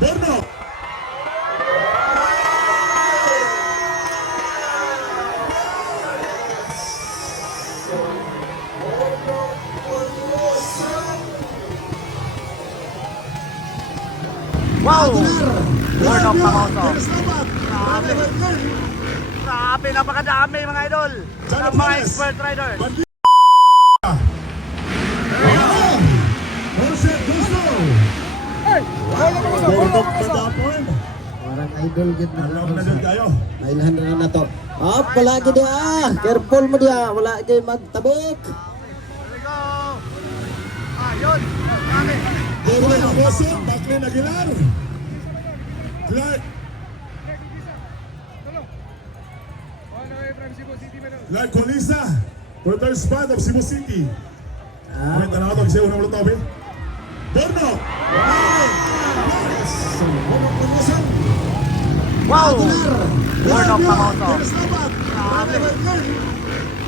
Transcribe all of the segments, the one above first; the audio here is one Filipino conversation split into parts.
Borno. Wow! Word of Pangoso. Grabe. Grabe, napakadami mga idol. Ng mga expert riders. Jose Gusto. Borno Padapon. Orang idol gid na. Alam na din kayo. Nailahan na to. Oh, palagi dia. Careful mo dia. Wala gyud magtabik. Here we go. Ayun. Grabe. Borno Pangoso. Backlin Aguilar. Clark. Clark Colisa. For third spot of Cebu City. Ah, Ay, tanaw ito. Kasi unang ulit tabi. Borno. Wow! Word of Pangoso. Grabe.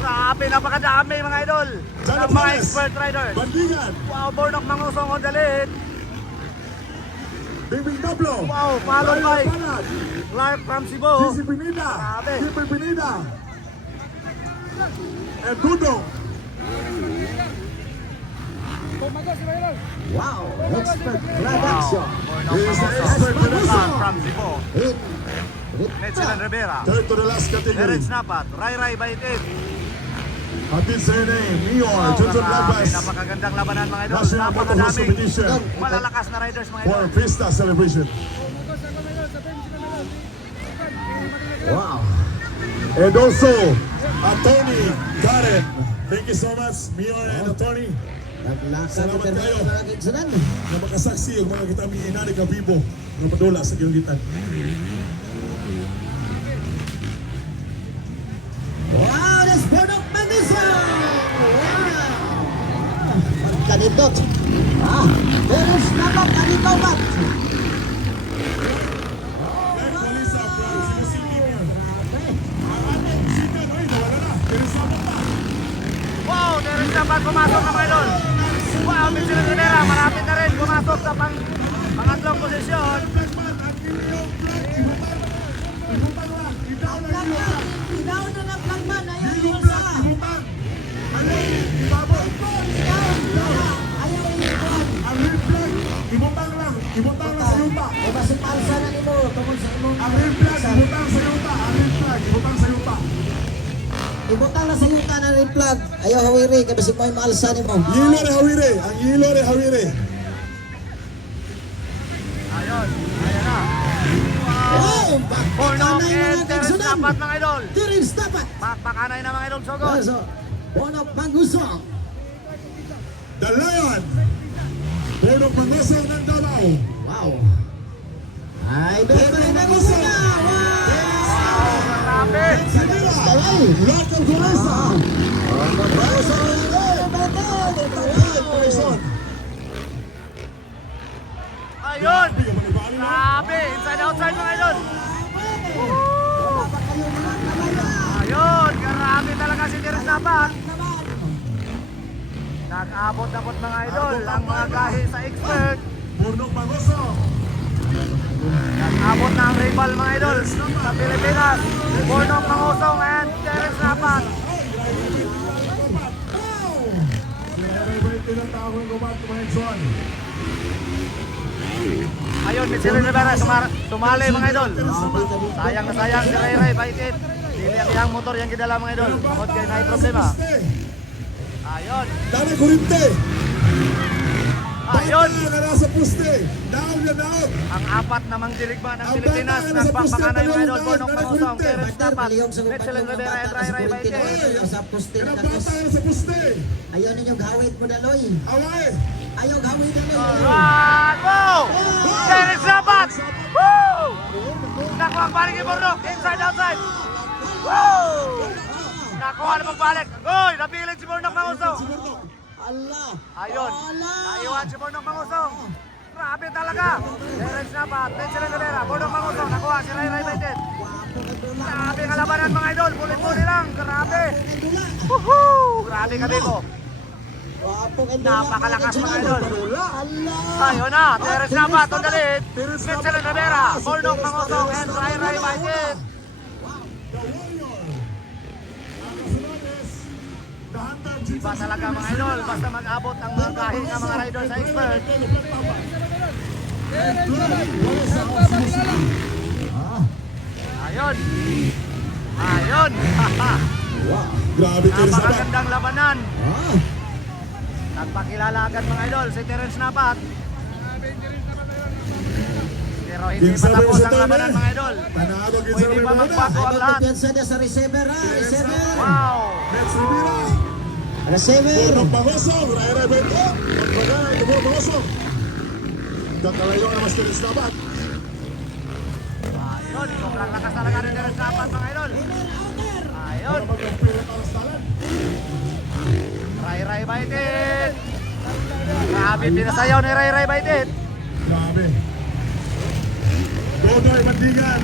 Grabe, napakadami mga idol. Ng mga expert riders. Bandigan. Wow, Born of Mangosong on the lead. Bing Tablo. Wow, followed by Palad. Clark from Cebu. Sisi Pinida. Grabe. Kipper Pinida. And Dudong. wow, expert Wow, production. Born of This is the Mangosong. expert Clark production. from Cebu. Hit. Netzilan Rivera. Third to the last category. Terence Napat. Rai Rai Baitit. Atid sa name, Mior, Wow, Johnson grabe, Labas. napakagandang labanan mga idol. National Motor Horse Napakadami. Competition Malalakas na riders mga for idol. Vista Celebration. Wow. And also, Attorney Karen. Thank you so much, Mior and Attorney, Naglakad Salamat ka kayo. na mga kigsunan. na makasaksi ang mga kita inari ka vivo ng padula sa gilangitan. Wow, that's Born of Pangoso. Wow. Kanindot. Ah, terus dapat kanindot bat. Clark Colisa from Cebu City. Ay, nawala na. Teresa Mata. Wow, Terence Napat pumasok na mga idol. Wow, Netzilan Rivera. Marapit na rin pumasok sa pangatlong posisyon. Ilaw na ng plagman. Ayaw Digo yung Black, sa. Ibutang. Ano? Ibabot. Ayaw yung ibuan. Ang red flag, ibutang lang. Ibutang lang sa yuta. Eh, basta palsa na ni mo. Tungkol sa imong. Ang red flag, ibutang sa yuta. Ang red flag, ibutang sa yuta. Ibutang na sa yuta na red flag. Ayaw hawiri. Kaya basta mo yung maalsa ni mo. Yilo re hawire. Ang yilo re hawire. Ayun, ayan na. Wow! Bornok Bakbakanay and mga Terence kigsunan. Napat mga idol. Terence dapat. Pakpakanay na mga idol sugod. So, Born of Pangoso. The Lion. Born of Mangoso ng Davao. Wow. Ay, bebe na gusto na. Wow! Grabe. Simila. Taway. Lark of Guresa. Pangoso. Tawag, Quezon. Ayun. Bigyan mo ni Bali na. Grabe. Inside outside mga idol. Ayun. Grabe talaga si Terence Napat. Nag-abot-abot mga idol. Ang mga gahi sa expert. Born of Mangoso. Nag-abot na ang rival mga idol sa Pilipinas. Born of Mangosong and Terence Napat. Celebrate ng tao ng gumat kumahenson. Ayun, Netzilan Rivera sumali mga idol. Sayang na sayang si Ray Ray Baitit. Dili ang iyang motor yung gidala mga idol. Tungkol kay na problema. Ayun. Dana kurinte. Ayun. Bata ka na sa puste. Down na down. Ang apat namang dirigma ng Ang Pilipinas bata na sa nagpapakanay mga poste, idol. Born of dala Mangosong, kurinte. Terence Napat, Netzilan Rivera and Ray Ray Baitit. Sa poste Kaya na bata tapos. ka na sa puste. Ayaw ninyo gawit mo daloy. Away. Ayaw gawit daloy. Alright! Wow! Terence Napat! Woo! Nakuha ang balik ni Bornok. Inside, outside. Woo! Nakuha na magbalik. Goy! Napilit si Bornok Mangosong. Allah. Ayun. Naiwan si Bornok Mangosong. Grabe talaga. Terence Napat, Netzilan Rivera, Bornok Mangosong. Nakuha si Ray Ray Baitit. Grabe ang labanan mga idol. Bulit-bulit lang. Grabe. Woohoo! Grabe kami ko. Napakalakas mga idol. Padula. Ayun na, Terence Nabat on the lead. Mitchell Rivera, Bornok Mangosong, and Rai Rai Baitit. Iba talaga mga idol, basta mag-abot ang mga kahing ng mga rider sa expert. Ayun. Ayun. Grabe Terence Nabat. Napakagandang labanan. Ah, Nagpakilala agad mga idol si Terence Nabat. Pero hindi pa tapos ang labanan mga idol. Panalo Pwede pa magbago ang ay lahat. magpiyansa niya sa receiver ha. Receiver. Wow. Next Rivera. Receiver. Bornok Mangosong. Rai Bento. Magbagay. Bornok Mangosong. Kakalayo na mas Terence Nabat. Ayun, sobrang lakas talaga ng Terence Nabat mga idol. Ayun, Magkapilit ang stalan. Rai Rai Baitit. Grabe, pinasayaw ni Rai Rai Baitit. Grabe. Dodoy Bandigan.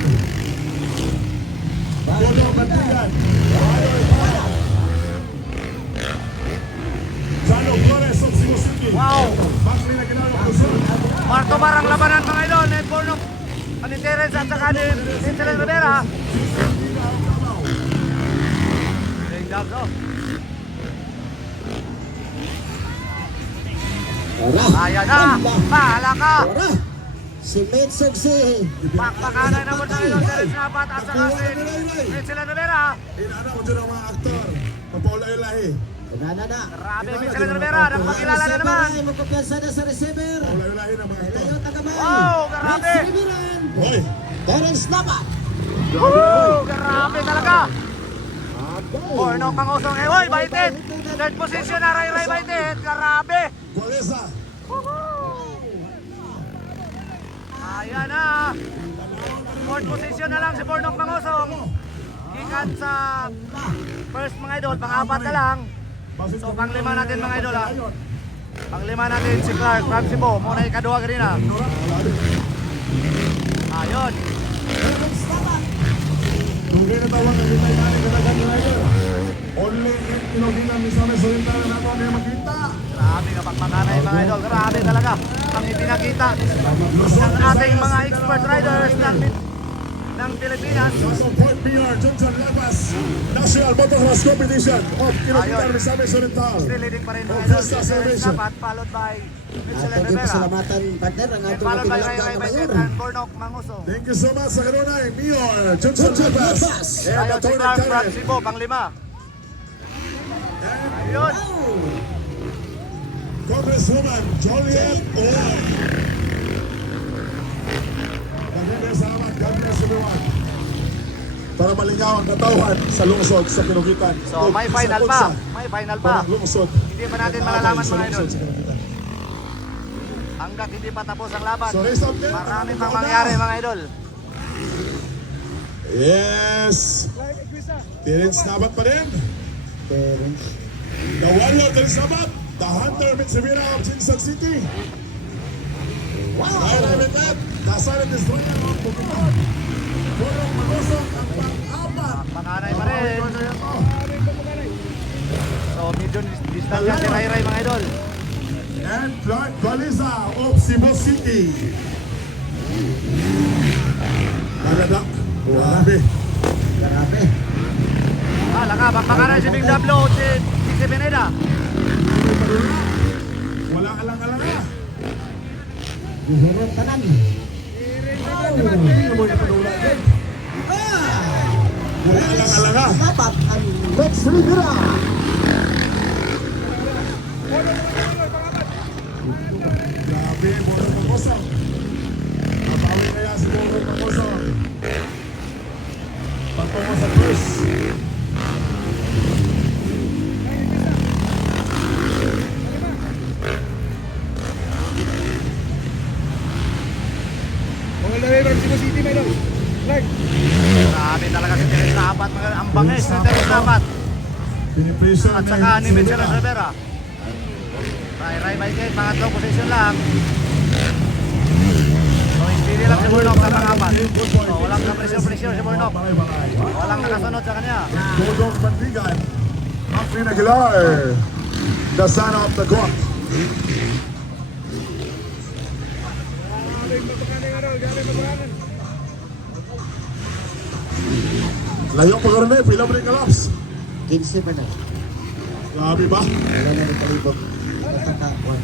Dodoy Bandigan. Jano Flores of Cebu City. Wow. Bakli na ginalo ko Luzon. Marto barang labanan mga idol. Net Bornok. Ani Terence at saka ni Mitchell Rivera. Great job, no? Ayan na. Bahala ka. Ora. Si Metsog si Pakpakanay na mo ng idol. Terence Nabat at saka si Mitchell Rivera. Inana ko dyan ang mga aktor. Papaulay-lahi. Nana na. Grabe, Mitchell Rivera. Nagpakilala na naman. Ay, magpapiyansa na sa receiver. Papaulay-lahi ng mga aktor. Layo tagamay. Wow, grabe. Rex Riveran. Hoy! Terence Nabat. Woo! Grabe talaga. Bornok Mangosong. Eh, hoy, Baitit. Third position na Rai Rai Baitit. Grabe. Kualesa! Ayan na. Fourth position na lang si Bornok Mangosong. Gikan sa first mga idol, pang-apat na lang. So pang-lima natin mga idol ha. Pang-lima natin si Clark from Cebu. Muna ikaduha kanina. Ayun. Dugay na tawag ang litay natin katagan ng rider. Only in Pinoginan, Misamis Oriental na ako may makita. Grabe kapag makanay mga idol. Grabe talaga. Ang ipinakita ng ating mga expert riders ng Pilipinas. Sa Port Mayor, Junjun Lepas, National Motocross Competition of Pinoginan, Ayun. Misamis Oriental. Still leading pa rin mga Oh, idol. Vista Si Terence Salvation. Nabat followed by Mitchell Atong Rivera. pasalamatan partner ang And atong followed by Rai pinagdaan Rai na Baitit mayor. and Bornok Mangosong. Thank you so much sa kanunay, Mayor Junjun Lepas. And Ayun si Atty. Clark from Karen. Cebu, pang-lima. Ayun. Congresswoman Joliet Oy. Maraming salamat. God bless everyone. Para malingaw ang katauhan sa lungsod sa Pinugitan. So may final pa. May final pa. Para lungsod. Hindi pa natin malalaman Sa mga idol. lungsod sa Pinugitan. Hanggat hindi pa tapos ang laban. So race up there. Marami pang mangyari mga idol. Yes. Terence Nabat pa rin. Terence. The Warrior Terence Nabat. The Hunter Mitsubira of Jinsan City. Dahil ay mekat. Nasalit Destroyer of Bukidnon. Bornok Mangosong ang pang-apat. Panganay pa rin. So medyo distansya si Rai Rai mga idol. And Clark Galiza of Cebu City. Talaga. Grabe. Grabe. Laka, panganay si Big W, si Pineda. Wala alang-alanga. Gihirot tanan. Hindi mo yung padula. Wala alang-alanga. Nabat ang Rex Rivera. Grabe, Bornok Mangosong. Mabawi kaya si Bornok Mangosong. Pagtungo sa first. Grabe talaga si Terence Nabat. Ang bangis ni Terence Nabat. Pinipressure At saka ni Mitchell Rivera. Rai Rai Baitit, pangatlong position lang. So hindi lang si Bornok sa pangapat. So walang na-pressure si Bornok. Walang nakasunod sa kanya. Dodong Bandigan. Macrin Aguilar. the son of the court. Layong pag-aranay, pila mo rin kalaps. 15 pa na. Grabe ba? Wala na rin kalibog. Nakakakuan.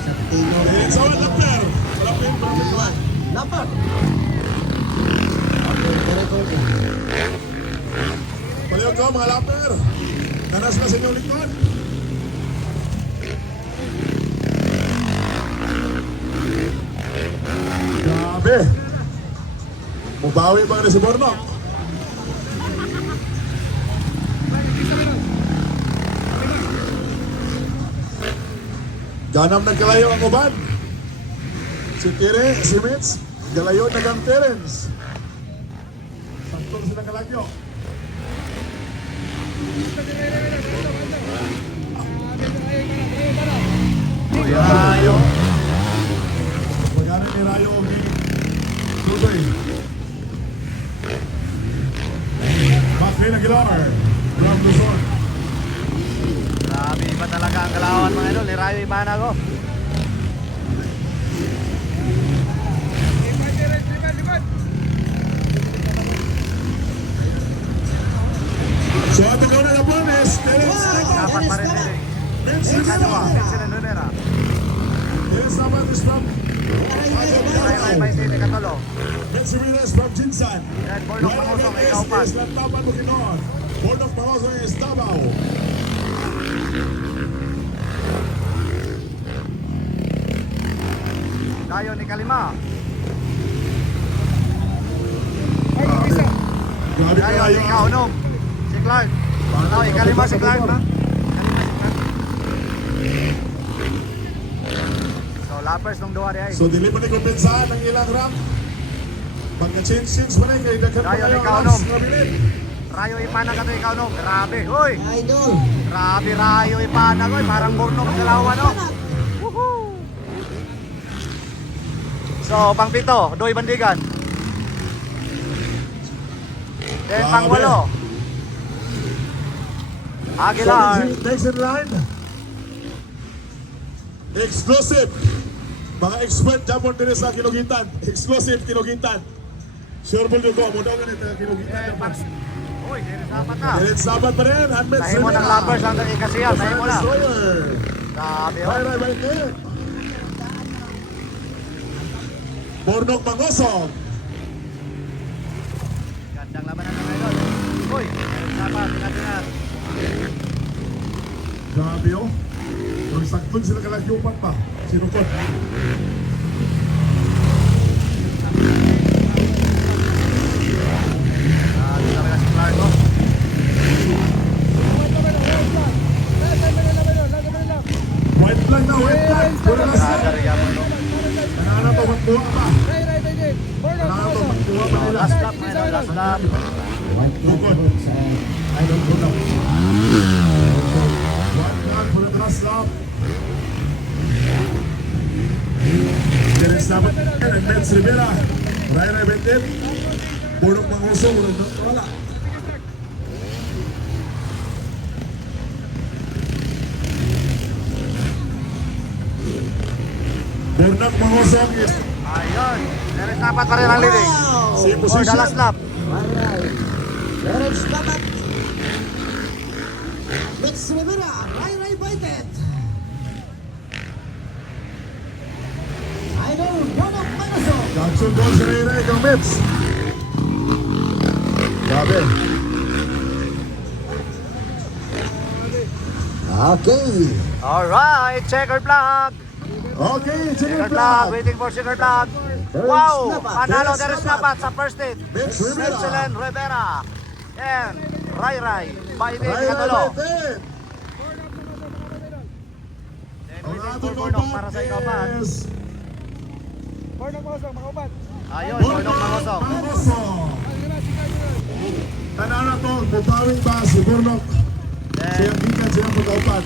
Sa tino. Eh, sa wala, Lapper. Lapper, Lapper. Lapar! Okay, record na. Paliw ko, mga Lapper. Nanas na sa inyong likod. Grabe. Mubawi ba rin si Bornok? Ganam nagkalayo ang uban. Si Tire, si Mitz, galayo na kang Terence. Saktong sila kalagyo. Rayo. Pagano ni Rayo ni Tutoy. Maclean Aguilar from Luzon. Grabe iba talaga ang kalawan mga idol. Ni Rayo Ibanago. So ato ko na Lapones, Terence Dapat pa rin din. Vince Kanawa. Rivera. Vincent Nunera. Terence naman is from Ray May Tini Katolo. Vince Rivera is from Jinsan. Yan, Bornok Pangosong. Ikaw pa. is Lantapan Bukidnon. Bornok Pangosong is Davao. Dayo ni Kalima. Grabe Dayo kayo. ni Kaunom. Si Clark. Oh, Kalima si Clark na. So, Lappers nung duwa di ay. So dili pa ni kumpensahan ang ilang rank. Pagka-change pa rin kay Dakan pa Dayo kayo ni ang Kaunom. ranks na bilid. Rayo Ipana ka to ikaw no. Grabe. Uy. Idol! Grabe Rayo Ipana ko. Parang Bornok ang dalawa no. Woohoo. So, pang pito, Doy Bandigan. Then pang walo. Aguilar. So, next in line. Exclusive. Mga expert Japon din sa Kinugitan. Exclusive Kinugitan. Sure ball ko mo daw ganito Kinugitan. Uy, dapat na. Diretso sabat pa rin. Handmade Dahil mo ng Lappers ang ikasiya. Dahil mo na. Destroyer. Grabe oh. Right there. Bornok Pangosong. Gandang laban ng mga idol. Uy, dapat. Tingnan. Grabe oh. Yung saktong sila kalakyupan pa. Sinukot. Grabe kami na si Clark oh. White flag na, white flag. Pura na siya. Grabe rin mo no. Kanana to, magbuha pa. Kanana to, magbuha pa nila. Last lap mga idol. Last lap. Lukot. Idol ko lang. White flag for the last lap. Dennis dapat and Mets Rivera. Ray Bendet. Bornok Pangosong. Wala. Bornok Pangosong is Ayun. Derek dapat pa rin ang leading. same For the position. last lap. Alright. Terence dapat. Mitz Rivera. Ray Baitet. Idol, Bornok Pangosong. Jackson doon si Ray kang Mets. Grabe. Okay. Alright, checker flag. Okay, chicken Checker flag, flag. waiting for checker flag. Terence Wow! Napat. Panalo Terence Terence Napat. Napat sa first hit. Mitch Rivera. Excellent Rivera. And Ray. Baitin Ray Katolo. Bendet. Then Ang waiting ating for Bornok para sa ikaw pa. is Ayun, Bornok Pangosong. Pangosong. Tanana to, butawin ba si Bornok? Then, Siyang gikan siyang pagkaupat.